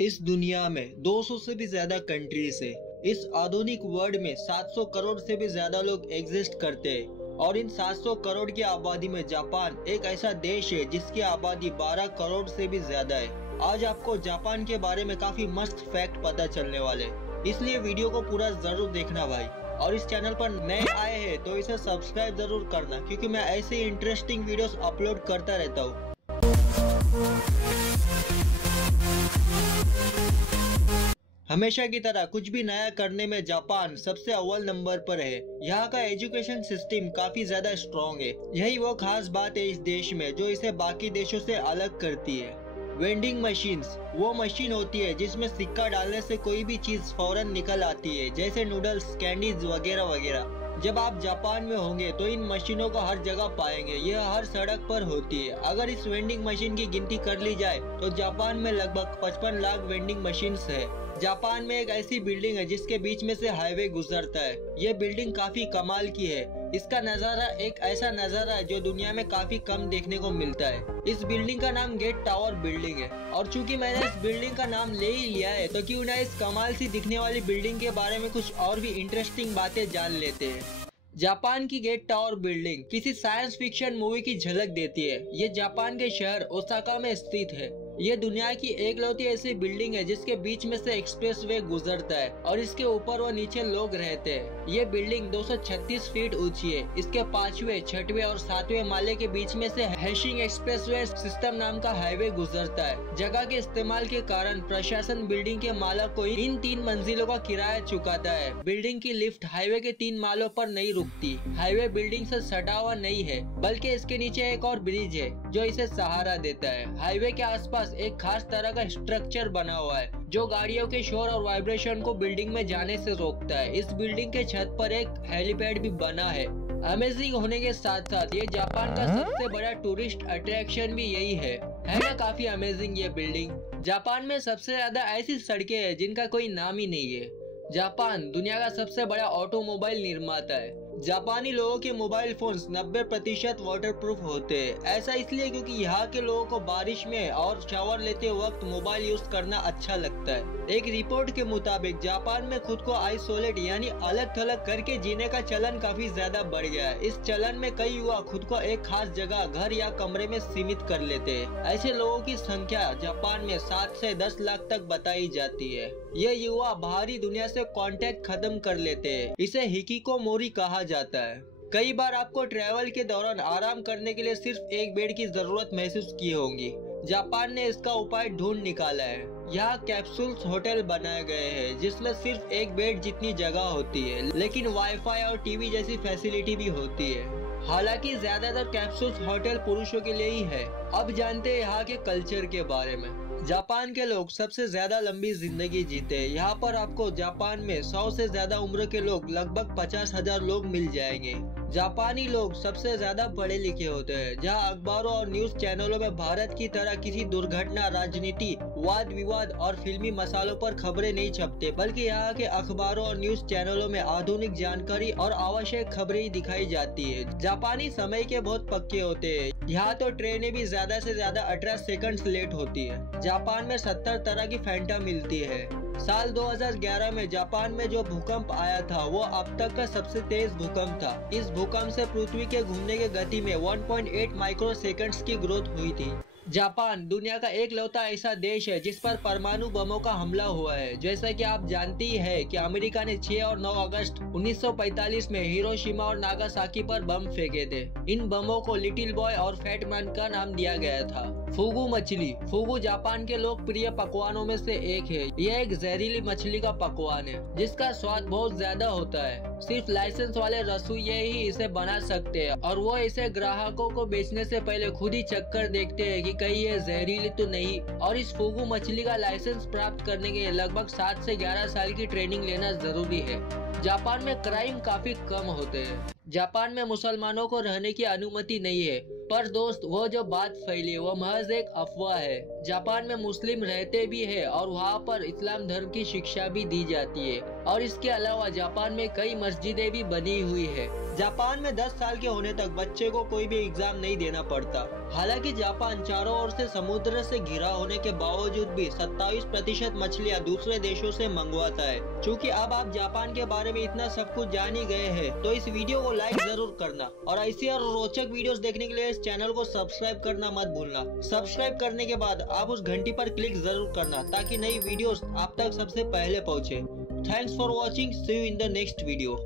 इस दुनिया में 200 से भी ज्यादा कंट्रीज है। इस आधुनिक वर्ल्ड में 700 करोड़ से भी ज्यादा लोग एग्जिस्ट करते हैं और इन 700 करोड़ की आबादी में जापान एक ऐसा देश है जिसकी आबादी 12 करोड़ से भी ज्यादा है। आज आपको जापान के बारे में काफी मस्त फैक्ट पता चलने वाले, इसलिए वीडियो को पूरा जरूर देखना भाई। और इस चैनल पर नए आए हैं तो इसे सब्सक्राइब जरूर करना, क्योंकि मैं ऐसे इंटरेस्टिंग वीडियोस अपलोड करता रहता हूँ। हमेशा की तरह कुछ भी नया करने में जापान सबसे अव्वल नंबर पर है। यहाँ का एजुकेशन सिस्टम काफी ज्यादा स्ट्रॉन्ग है। यही वो खास बात है इस देश में जो इसे बाकी देशों से अलग करती है। वेंडिंग मशीन्स वो मशीन होती है जिसमें सिक्का डालने से कोई भी चीज फौरन निकल आती है, जैसे नूडल्स, कैंडीज वगैरह वगैरह। जब आप जापान में होंगे तो इन मशीनों को हर जगह पाएंगे। यह हर सड़क पर होती है। अगर इस वेंडिंग मशीन की गिनती कर ली जाए तो जापान में लगभग 55 लाख वेंडिंग मशीन्स है। जापान में एक ऐसी बिल्डिंग है जिसके बीच में से हाईवे गुजरता है। ये बिल्डिंग काफी कमाल की है। इसका नजारा एक ऐसा नजारा है जो दुनिया में काफी कम देखने को मिलता है। इस बिल्डिंग का नाम गेट टावर बिल्डिंग है। और चूंकि मैंने इस बिल्डिंग का नाम ले ही लिया है तो क्यों ना इस कमाल सी दिखने वाली बिल्डिंग के बारे में कुछ और भी इंटरेस्टिंग बातें जान लेते हैं। जापान की गेट टावर बिल्डिंग किसी साइंस फिक्शन मूवी की झलक देती है। ये जापान के शहर ओसाका में स्थित है। ये दुनिया की एकलौती ऐसी बिल्डिंग है जिसके बीच में से एक्सप्रेसवे गुजरता है और इसके ऊपर व नीचे लोग रहते हैं। ये बिल्डिंग 236 फीट ऊंची है। इसके 5वें, 6वें और 7वें माले के बीच में से हैशिंग एक्सप्रेसवे सिस्टम नाम का हाईवे गुजरता है। जगह के इस्तेमाल के कारण प्रशासन बिल्डिंग के मालक को इन 3 मंजिलों का किराया चुकाता है। बिल्डिंग की लिफ्ट हाईवे के 3 मालों पर नहीं रुकती। हाईवे बिल्डिंग से सटा हुआ नहीं है, बल्कि इसके नीचे एक और ब्रिज है जो इसे सहारा देता है। हाईवे के आसपास एक खास तरह का स्ट्रक्चर बना हुआ है जो गाड़ियों के शोर और वाइब्रेशन को बिल्डिंग में जाने से रोकता है। इस बिल्डिंग के छत पर एक हेलीपैड भी बना है। अमेजिंग होने के साथ साथ ये जापान का सबसे बड़ा टूरिस्ट अट्रैक्शन भी यही है ना? काफी अमेजिंग ये बिल्डिंग। जापान में सबसे ज्यादा ऐसी सड़कें हैं जिनका कोई नाम ही नहीं है। जापान दुनिया का सबसे बड़ा ऑटोमोबाइल निर्माता है। जापानी लोगों के मोबाइल फोन्स 90% वाटरप्रूफ होते हैं। ऐसा इसलिए क्योंकि यहाँ के लोगों को बारिश में और शावर लेते वक्त मोबाइल यूज करना अच्छा लगता है। एक रिपोर्ट के मुताबिक जापान में खुद को आइसोलेट यानी अलग थलग करके जीने का चलन काफी ज्यादा बढ़ गया है। इस चलन में कई युवा खुद को एक खास जगह, घर या कमरे में सीमित कर लेते हैं। ऐसे लोगों की संख्या जापान में 7 से 10 लाख तक बताई जाती है। ये युवा बाहरी दुनिया से कांटेक्ट खत्म कर लेते हैं। इसे हिकिकोमोरी कहा जाता है। कई बार आपको ट्रैवल के दौरान आराम करने के लिए सिर्फ एक बेड की जरूरत महसूस की होगी। जापान ने इसका उपाय ढूंढ निकाला है। यहाँ कैप्सूल्स होटल बनाए गए हैं जिसमें सिर्फ एक बेड जितनी जगह होती है, लेकिन वाईफाई और टीवी जैसी फैसिलिटी भी होती है। हालांकि ज्यादातर कैप्सूल्स होटल पुरुषों के लिए ही है। अब जानते हैं यहाँ के कल्चर के बारे में। जापान के लोग सबसे ज्यादा लंबी जिंदगी जीते हैं। यहाँ पर आपको जापान में 100 से ज्यादा उम्र के लोग, लगभग 50,000 लोग मिल जाएंगे। जापानी लोग सबसे ज्यादा पढ़े लिखे होते हैं। जहाँ अखबारों और न्यूज चैनलों में भारत की तरह किसी दुर्घटना, राजनीति, वाद विवाद और फिल्मी मसालों पर खबरें नहीं छपते, बल्कि यहाँ के अखबारों और न्यूज चैनलों में आधुनिक जानकारी और आवश्यक खबरें ही दिखाई जाती है। जापानी समय के बहुत पक्के होते हैं। यहाँ तो ट्रेनें भी ज्यादा से ज्यादा 18 सेकंड लेट होती है। जापान में 70 तरह की फैंटा मिलती है। साल 2011 में जापान में जो भूकंप आया था वो अब तक का सबसे तेज भूकंप था। इस भूकंप से पृथ्वी के घूमने की गति में 1.8 माइक्रो सेकंड्स की ग्रोथ हुई थी। जापान दुनिया का एकलौता ऐसा देश है जिस पर परमाणु बमों का हमला हुआ है। जैसा कि आप जानते ही है कि अमेरिका ने 6 और 9 अगस्त 1945 में हिरोशिमा और नागासाकी पर बम फेंके थे। इन बमों को लिटिल बॉय और फैट मैन का नाम दिया गया था। फुगु मछली। फुगु जापान के लोकप्रिय पकवानों में से एक है। यह एक जहरीली मछली का पकवान है जिसका स्वाद बहुत ज्यादा होता है। सिर्फ लाइसेंस वाले रसोइये ही इसे बना सकते हैं और वो इसे ग्राहकों को बेचने से पहले खुद ही चख कर देखते हैं कि कहीं ये जहरीली तो नहीं। और इस फुगु मछली का लाइसेंस प्राप्त करने के लिए लगभग 7 से 11 साल की ट्रेनिंग लेना जरूरी है। जापान में क्राइम काफी कम होते हैं। जापान में मुसलमानों को रहने की अनुमति नहीं है, पर दोस्त वो जो बात फैली वो महज एक अफवाह है। जापान में मुस्लिम रहते भी है और वहाँ पर इस्लाम धर्म की शिक्षा भी दी जाती है। और इसके अलावा जापान में कई मस्जिदें भी बनी हुई है। जापान में 10 साल के होने तक बच्चे को कोई भी एग्जाम नहीं देना पड़ता। हालांकि जापान चारों ओर से समुद्र से घिरा होने के बावजूद भी 27% मछलियां दूसरे देशों से मंगवाता है। चूँकि अब आप जापान के बारे में इतना सब कुछ जान ही गए हैं, तो इस वीडियो को लाइक जरूर करना और ऐसी और रोचक वीडियोस देखने के लिए इस चैनल को सब्सक्राइब करना मत भूलना। सब्सक्राइब करने के बाद आप उस घंटी पर क्लिक जरूर करना ताकि नई वीडियोस आप तक सबसे पहले पहुँचे। Thanks for watching, see you in the next video.